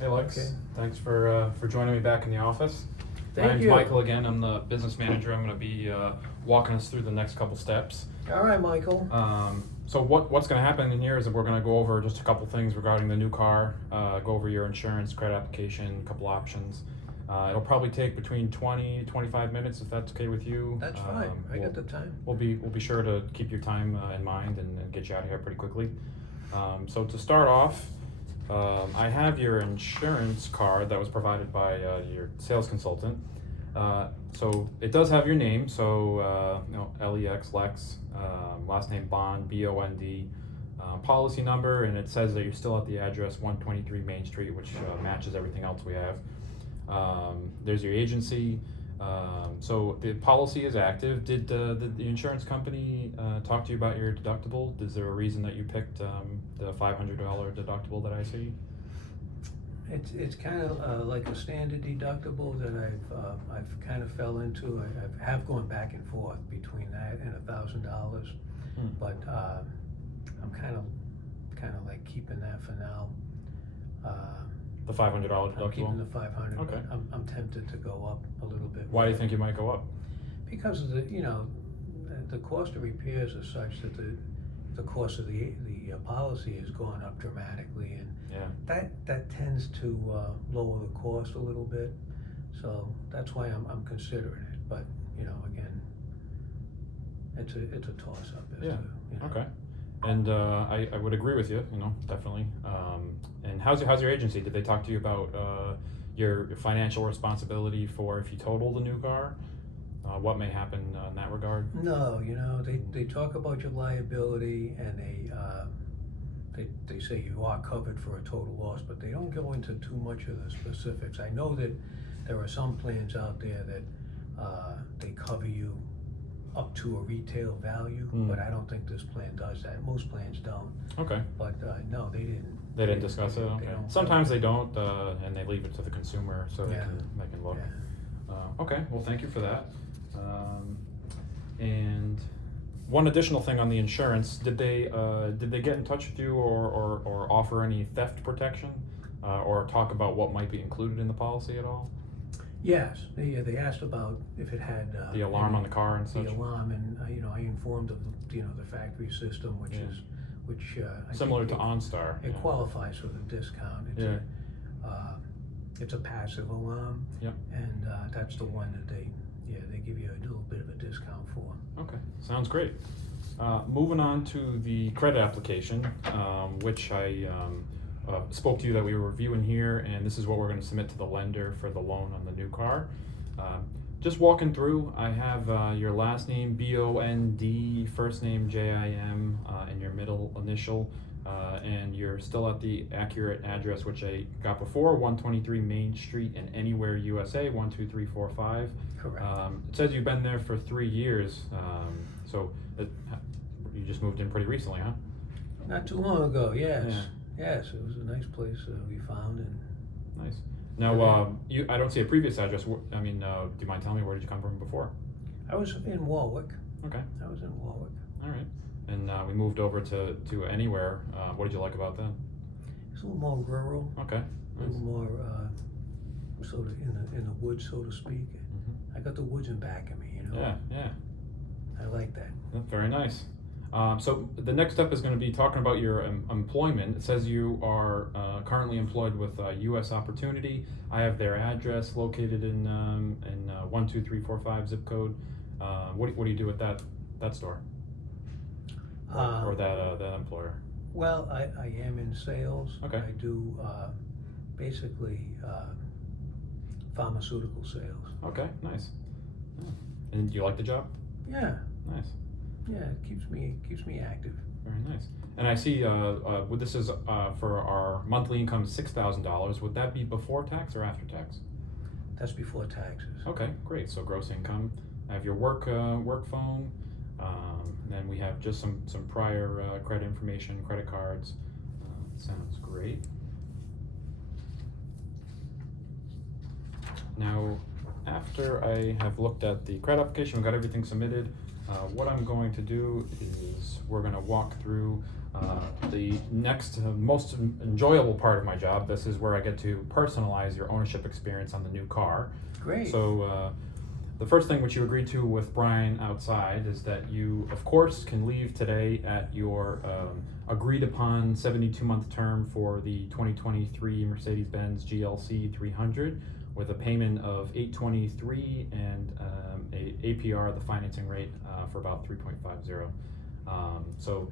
Hey Lex, Okay. thanks for joining me back in the office. My Thank name's you. Michael again. I'm the business manager. I'm going to be walking us through the next couple steps. All right, Michael. So what's going to happen in here is that we're going to go over just a couple things regarding the new car, go over your insurance, credit application, a couple options. It'll probably take between 20-25 minutes if that's okay with you. That's fine. I got the time. We'll be sure to keep your time in mind and get you out of here pretty quickly. So to start off, I have your insurance card that was provided by your sales consultant. So it does have your name, so Lex, last name Bond, Bond, policy number, and it says that you're still at the address 123 Main Street, which matches everything else we have. There's your agency. So the policy is active. Did the insurance company talk to you about your deductible? Is there a reason that you picked the $500 deductible that I see? It's kind of like a standard deductible that I've kind of fell into. I have gone back and forth between that and $1,000, but I'm kind of like keeping that for now. The $500 deductible? I'm keeping the 500. Okay. But I'm tempted to go up a little bit. Why do you think you might go up? Because of the cost of repairs is such that the cost of the policy has gone up dramatically, and yeah, that tends to lower the cost a little bit. So that's why I'm considering it. But again, it's a toss up. Yeah. Okay. And I would agree with you. Definitely. And how's your agency? Did they talk to you about your financial responsibility for if you total the new car? What may happen in that regard? No, they talk about your liability, and they say you are covered for a total loss, but they don't go into too much of the specifics. I know that there are some plans out there that they cover you up to a retail value, but I don't think this plan does that. Most plans don't. Okay. But no, they didn't. They didn't discuss it? Okay. Sometimes they don't, and they leave it to the consumer so they can look. Yeah. Okay, well thank you for that. And one additional thing on the insurance, did they get in touch with you or offer any theft protection or talk about what might be included in the policy at all? Yes, they asked about if it had the alarm on the car and such. The alarm, and I informed of the factory system, which I similar think to OnStar. It qualifies for the discount. It's a passive alarm. Yeah. And that's the one that they give you a little bit of a discount for. Okay, sounds great. Moving on to the credit application, which I spoke to you that we were reviewing here, and this is what we're going to submit to the lender for the loan on the new car. Just walking through, I have your last name Bond, first name Jim, and your middle initial, and you're still at the accurate address which I got before, 123 Main Street in Anywhere, USA, 12345. Correct. It says you've been there for 3 years, so you just moved in pretty recently, huh? Not too long ago, yes. Yeah. Yes, it was a nice place we found. And nice. Now, I don't see a previous address. Do you mind telling me where did you come from before? I was in Warwick. Okay. I was in Warwick. All right. And we moved over to Anywhere. What did you like about that? It's a little more rural. Okay. Nice. A little more sort of in the woods, so to speak. I got the woods in back of me, Yeah, yeah. I like that. Very nice. So the next step is going to be talking about your employment. It says you are currently employed with U.S. Opportunity. I have their address located in 12345 zip code. What do you do at that store or that employer? Well, I am in sales. Okay. I do basically pharmaceutical sales. Okay, nice. Yeah. And do you like the job? Yeah. Nice. Yeah, it keeps me active. Very nice. And I see this is for our monthly income $6,000. Would that be before tax or after tax? That's before taxes. Okay, great. So gross income. I have your work phone. And then we have just some prior credit information, credit cards. Sounds great. Now, after I have looked at the credit application, we got everything submitted. What I'm going to do is we're going to walk through the next most enjoyable part of my job. This is where I get to personalize your ownership experience on the new car. Great. So the first thing which you agreed to with Brian outside is that you, of course, can leave today at your agreed upon 72-month term for the 2023 Mercedes-Benz GLC 300 with a payment of $823 and a APR, the financing rate, for about 3.50. So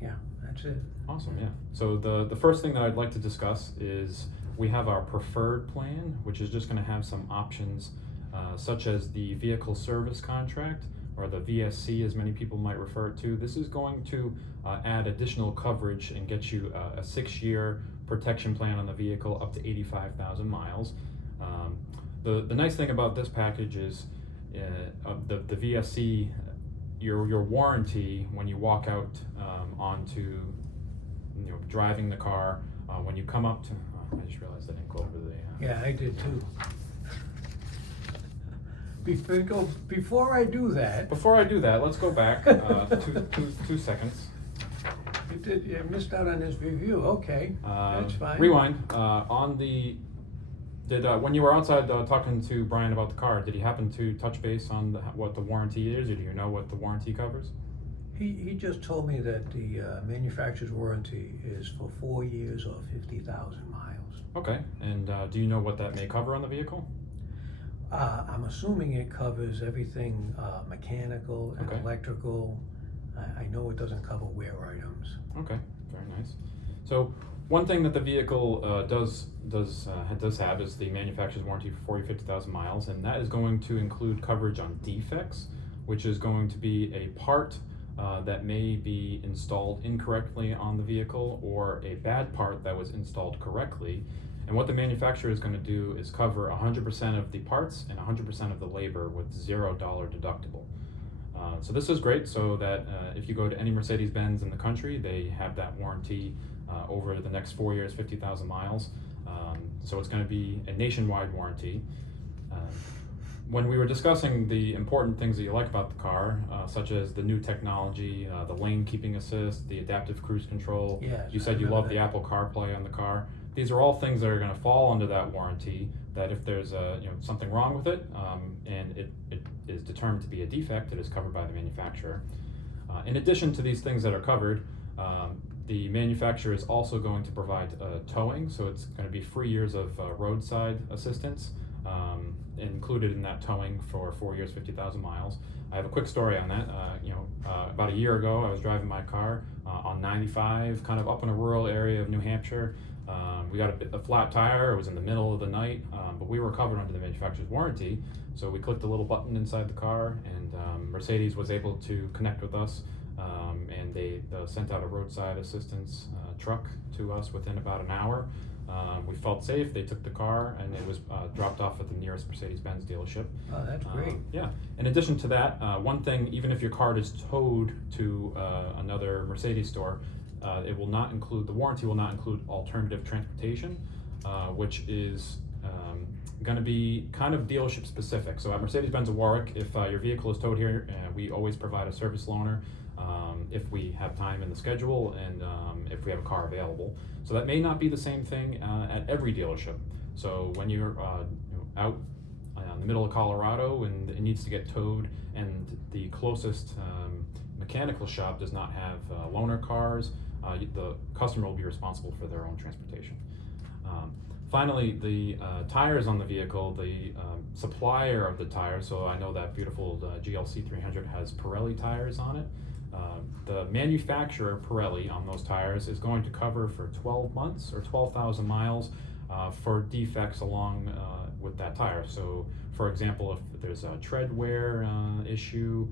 Yeah, that's it. awesome, yeah. So the first thing that I'd like to discuss is we have our preferred plan, which is just going to have some options such as the vehicle service contract, or the VSC as many people might refer it to. This is going to add additional coverage and get you a 6-year protection plan on the vehicle up to 85,000 miles. The nice thing about this package is the VSC, your warranty when you walk out onto driving the car, when you come up to, I just realized I didn't go over the Yeah, I did too. Before I do that, Before I do that, let's go back 2 seconds. you missed out on this review. Okay, that's fine. Rewind. When you were outside talking to Brian about the car, did he happen to touch base on what the warranty is, or do you know what the warranty covers? He just told me that the manufacturer's warranty is for 4 years or 50,000 miles. Okay, and do you know what that may cover on the vehicle? I'm assuming it covers everything mechanical and Okay. electrical. I know it doesn't cover wear items. Okay, very nice. So one thing that the vehicle does have is the manufacturer's warranty for 40, 50,000 miles, and that is going to include coverage on defects, which is going to be a part that may be installed incorrectly on the vehicle, or a bad part that was installed correctly. And what the manufacturer is going to do is cover 100% of the parts and 100% of the labor with $0 deductible. So this is great, so that if you go to any Mercedes-Benz in the country, they have that warranty over the next 4 years, 50,000 miles. So it's going to be a nationwide warranty. When we were discussing the important things that you like about the car, such as the new technology, the lane keeping assist, the adaptive cruise control, Yes, you I said you remember love the that. Apple CarPlay on the car. These are all things that are going to fall under that warranty, that if there's something wrong with it, and it is determined to be a defect, it is covered by the manufacturer. In addition to these things that are covered, the manufacturer is also going to provide towing, so it's going to be 3 years of roadside assistance included in that towing for 4 years, 50,000 miles. I have a quick story on that. About a year ago, I was driving my car on 95, kind of up in a rural area of New Hampshire. We got a flat tire. It was in the middle of the night, but we were covered under the manufacturer's warranty. So we clicked a little button inside the car, and Mercedes was able to connect with us, and they sent out a roadside assistance truck to us within about an hour. We felt safe. They took the car, and it was dropped off at the nearest Mercedes-Benz dealership. Oh, that's great. Yeah. In addition to that, one thing, even if your car is towed to another Mercedes store, it will not include, the warranty will not include alternative transportation, which is going to be kind of dealership specific. So at Mercedes-Benz of Warwick, if your vehicle is towed here, we always provide a service loaner if we have time in the schedule, and if we have a car available. So that may not be the same thing at every dealership. So when you're out in the middle of Colorado and it needs to get towed, and the closest mechanical shop does not have loaner cars, the customer will be responsible for their own transportation. Finally, the tires on the vehicle, the supplier of the tires, so I know that beautiful GLC 300 has Pirelli tires on it. The manufacturer, Pirelli, on those tires is going to cover for 12 months or 12,000 miles for defects along with that tire. So, for example, if there's a tread wear issue,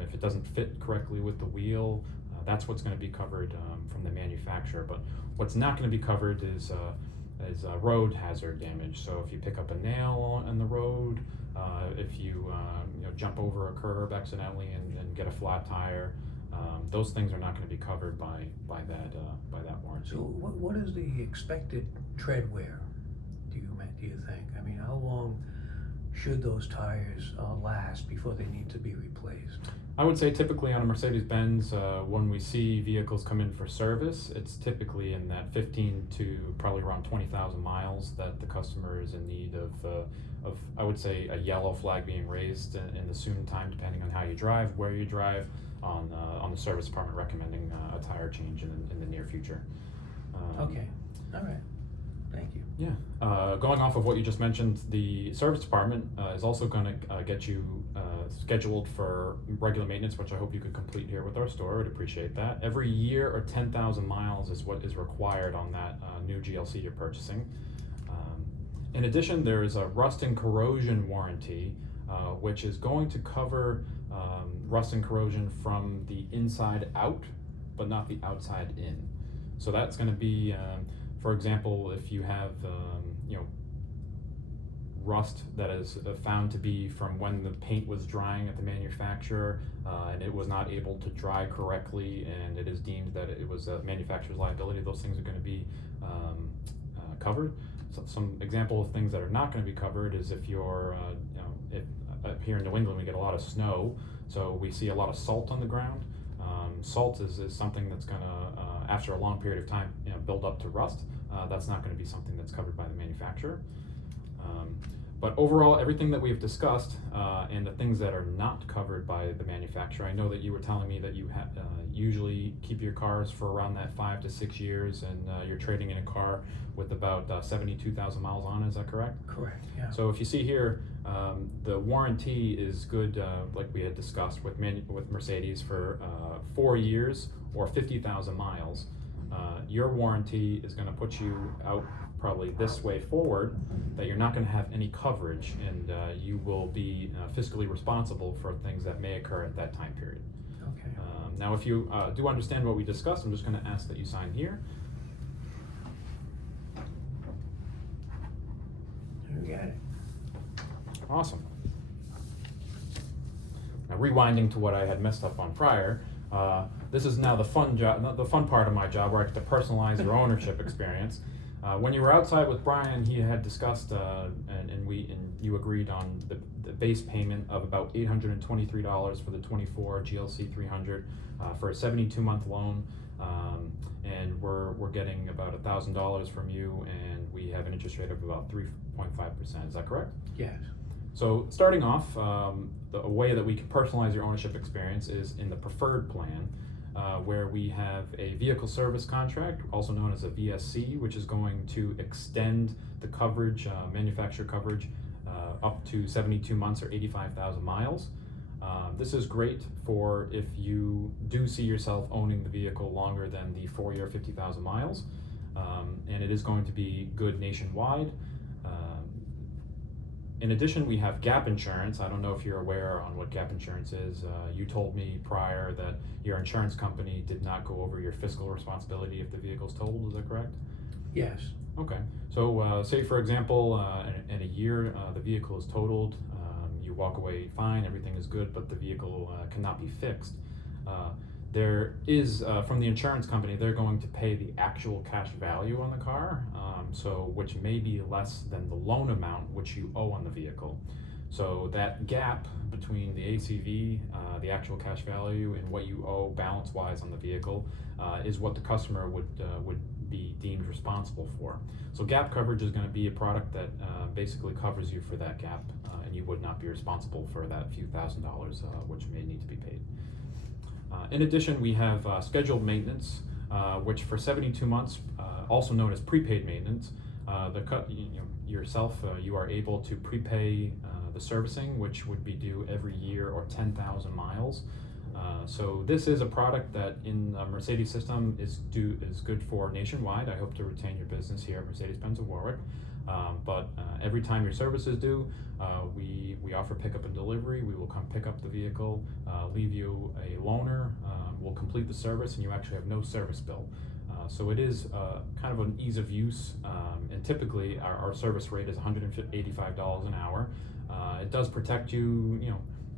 if it doesn't fit correctly with the wheel, that's what's going to be covered from the manufacturer. But what's not going to be covered is road hazard damage. So if you pick up a nail on the road, if you jump over a curb accidentally and get a flat tire, those things are not going to be covered by that warranty. So what is the expected tread wear, do you think? I mean, how long should those tires last before they need to be replaced? I would say typically on a Mercedes-Benz, when we see vehicles come in for service, it's typically in that 15 to probably around 20,000 miles that the customer is in need of I would say a yellow flag being raised in the soon time, depending on how you drive, where you drive, on the service department recommending a tire change in the near future. Okay, all right, thank you. Yeah, going off of what you just mentioned, the service department is also going to get you scheduled for regular maintenance, which I hope you could complete here with our store. I would appreciate that. Every year or 10,000 miles is what is required on that new GLC you're purchasing. In addition, there is a rust and corrosion warranty, which is going to cover rust and corrosion from the inside out, but not the outside in. So that's going to be, for example, if you have rust that is found to be from when the paint was drying at the manufacturer and it was not able to dry correctly, and it is deemed that it was a manufacturer's liability, those things are going to be covered. So some example of things that are not going to be covered is if you're, up here in New England we get a lot of snow, so we see a lot of salt on the ground. Salt is something that's going to, after a long period of time, build up to rust. That's not going to be something that's covered by the manufacturer. But overall, everything that we've discussed and the things that are not covered by the manufacturer, I know that you were telling me that you usually keep your cars for around that 5 to 6 years, and you're trading in a car with about 72,000 miles on it, is that correct? Correct, yeah. So if you see here, the warranty is good, like we had discussed with Mercedes, for 4 years or 50,000 miles. Your warranty is going to put you out probably this way forward, that you're not going to have any coverage, and you will be fiscally responsible for things that may occur at that time period. Okay. Now, if you do understand what we discussed, I'm just going to ask that you sign here. You got it. Awesome. Now, rewinding to what I had messed up on prior, this is now the fun part of my job, where I get to personalize your ownership experience. When you were outside with Brian, he had discussed, and you agreed on the base payment of about $823 for the 24 GLC 300 for a 72-month loan, and we're getting about $1,000 from you, and we have an interest rate of about 3.5%. Is that correct? Yes. So starting off, a way that we can personalize your ownership experience is in the preferred plan, where we have a vehicle service contract, also known as a VSC, which is going to extend the coverage, manufacturer coverage, up to 72 months or 85,000 miles. This is great for if you do see yourself owning the vehicle longer than the 4-year 50,000 miles, and it is going to be good nationwide. In addition, we have gap insurance. I don't know if you're aware on what gap insurance is. You told me prior that your insurance company did not go over your fiscal responsibility if the vehicle's totaled. Is that correct? Yes. Okay. So say, for example, in a year the vehicle is totaled, you walk away fine, everything is good, but the vehicle cannot be fixed. There is, from the insurance company, they're going to pay the actual cash value on the car, so which may be less than the loan amount which you owe on the vehicle. So that gap between the ACV, the actual cash value, and what you owe balance-wise on the vehicle is what the customer would be deemed responsible for. So gap coverage is going to be a product that basically covers you for that gap, and you would not be responsible for that few $1,000s which may need to be paid. In addition, we have scheduled maintenance, which for 72 months, also known as prepaid maintenance, you are able to prepay the servicing, which would be due every year or 10,000 miles. So this is a product that in the Mercedes system is good for nationwide. I hope to retain your business here at Mercedes-Benz of Warwick. But every time your service is due, we offer pickup and delivery. We will come pick up the vehicle, leave you a loaner, we'll complete the service, and you actually have no service bill. So it is kind of an ease of use, and typically our service rate is $185 an hour. It does protect you,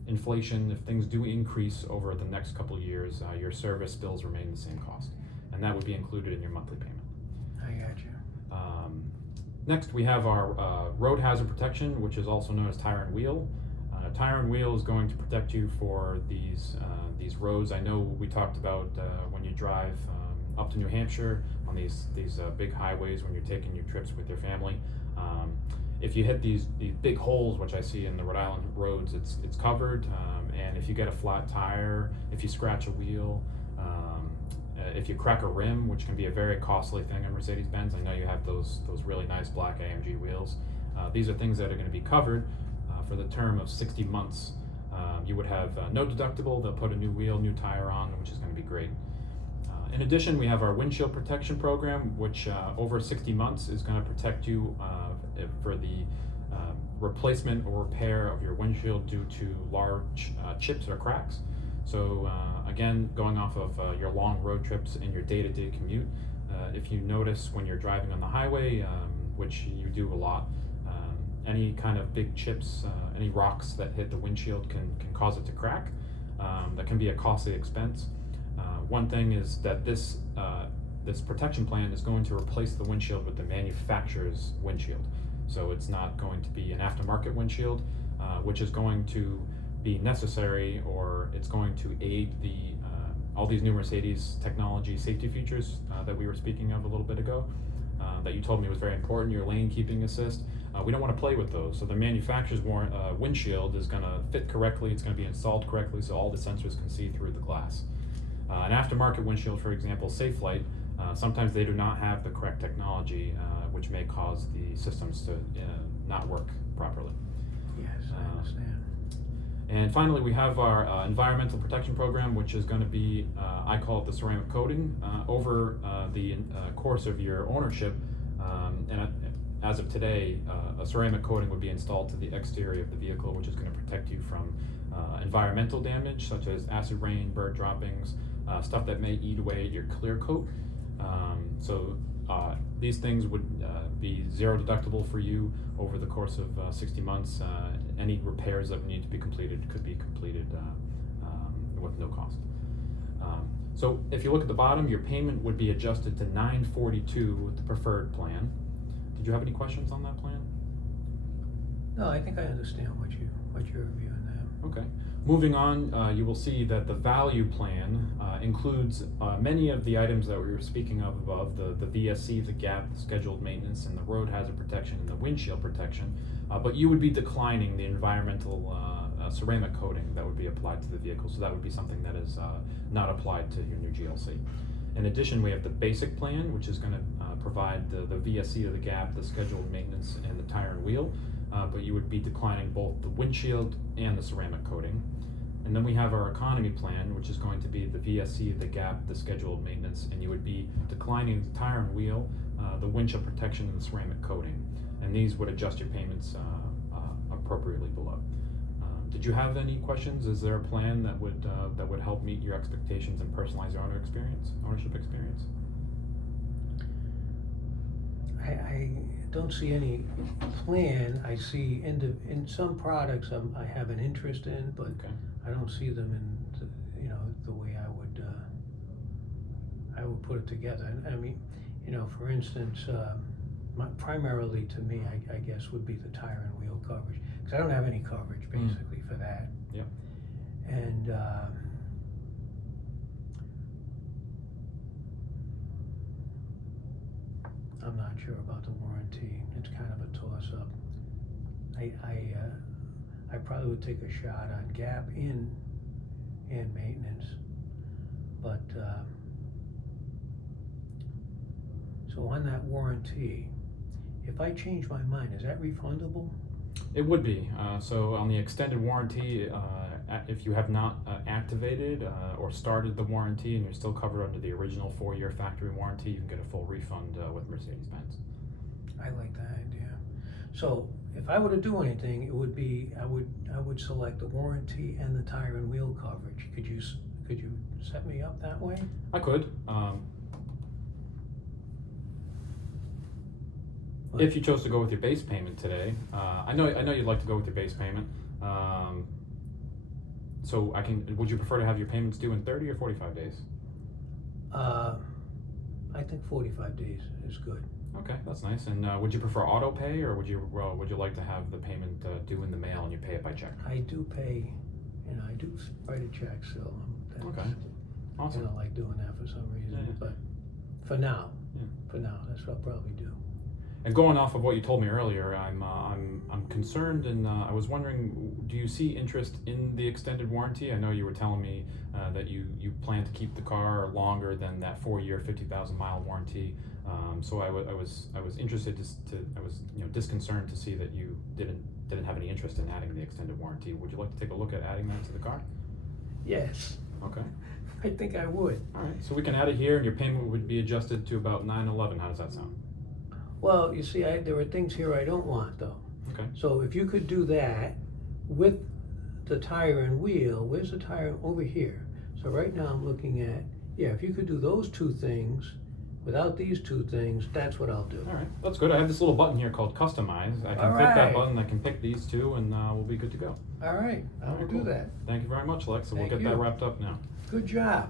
inflation. If things do increase over the next couple of years, your service bills remain the same cost, and that would be included in your monthly payment. I got you. Next, we have our road hazard protection, which is also known as tire and wheel. Tire and wheel is going to protect you for these roads. I know we talked about when you drive up to New Hampshire on these big highways when you're taking your trips with your family. If you hit these big holes, which I see in the Rhode Island roads, it's covered. And if you get a flat tire, if you scratch a wheel, if you crack a rim, which can be a very costly thing in Mercedes-Benz, I know you have those really nice black AMG wheels. These are things that are going to be covered for the term of 60 months. You would have no deductible. They'll put a new wheel, new tire on, which is going to be great. In addition, we have our windshield protection program, which over 60 months is going to protect you for the replacement or repair of your windshield due to large chips or cracks. So again, going off of your long road trips and your day-to-day commute, if you notice when you're driving on the highway, which you do a lot, any kind of big chips, any rocks that hit the windshield can cause it to crack. That can be a costly expense. One thing is that this protection plan is going to replace the windshield with the manufacturer's windshield. So it's not going to be an aftermarket windshield, which is going to be necessary, or it's going to aid all these new Mercedes technology safety features that we were speaking of a little bit ago, that you told me was very important, your lane keeping assist. We don't want to play with those. So the manufacturer's windshield is going to fit correctly, it's going to be installed correctly so all the sensors can see through the glass. An aftermarket windshield, for example, SafeLight, sometimes they do not have the correct technology, which may cause the systems to not work properly. Yes, I understand. And finally, we have our environmental protection program, which is going to be, I call it the ceramic coating, over the course of your ownership. As of today, a ceramic coating would be installed to the exterior of the vehicle, which is going to protect you from environmental damage, such as acid rain, bird droppings, stuff that may eat away at your clear coat. So these things would be zero deductible for you over the course of 60 months. Any repairs that need to be completed could be completed with no cost. So if you look at the bottom, your payment would be adjusted to $942 with the preferred plan. Did you have any questions on that plan? No, I think I understand what you're reviewing there. Okay. Moving on, you will see that the value plan includes many of the items that we were speaking of above, the VSC, the gap, the scheduled maintenance, and the road hazard protection, and the windshield protection, but you would be declining the environmental ceramic coating that would be applied to the vehicle, so that would be something that is not applied to your new GLC. In addition, we have the basic plan, which is going to provide the VSC of the gap, the scheduled maintenance, and the tire and wheel, but you would be declining both the windshield and the ceramic coating. And then we have our economy plan, which is going to be the VSC, the gap, the scheduled maintenance, and you would be declining the tire and wheel, the windshield protection, and the ceramic coating. And these would adjust your payments appropriately below. Did you have any questions? Is there a plan that would help meet your expectations and personalize your ownership experience? I don't see any plan. I see in some products I have an interest in, but Okay. I don't see them in the way I would put it together. I mean, for instance, primarily to me, I guess would be the tire and wheel coverage, because I don't have any coverage basically for that. Yep. And I'm not sure about the warranty. It's kind of a toss-up. I probably would take a shot on gap and maintenance, but so on that warranty, if I change my mind, is that refundable? It would be. So on the extended warranty, if you have not activated or started the warranty and you're still covered under the original 4-year factory warranty, you can get a full refund with Mercedes-Benz. I like that idea. So if I were to do anything, it would be I would select the warranty and the tire and wheel coverage. Could you set me up that way? I could. If you chose to go with your base payment today, I know you'd like to go with your base payment. So would you prefer to have your payments due in 30 or 45 days? I think 45 days is good. Okay, that's nice. And would you prefer auto pay, or would you like to have the payment due in the mail and you pay it by check? I do pay, I do write a check, so that's, Okay, awesome. I like doing that for some reason, Yeah. but for now, Yeah. that's what I'll probably do. And going off of what you told me earlier, I'm concerned, and I was wondering, do you see interest in the extended warranty? I know you were telling me that you plan to keep the car longer than that 4-year, 50,000-mile warranty. So I was interested I was disconcerted to see that you didn't have any interest in adding the extended warranty. Would you like to take a look at adding that to the car? Yes, Okay. I think I would. All right. So we can add it here, and your payment would be adjusted to about $911. How does that sound? Well, you see, there are things here I don't want though. Okay. So if you could do that with the tire and wheel, where's the tire? Over here. So right now I'm looking at, if you could do those two things without these two things, that's what I'll do. All right, that's good. I have this little button here called Customize. I can All click that right. button, I can pick these two, and we'll be good to go. All right, I will do cool. that. Thank you very much, Lex. So we'll Thank get that you. wrapped up now. Good job.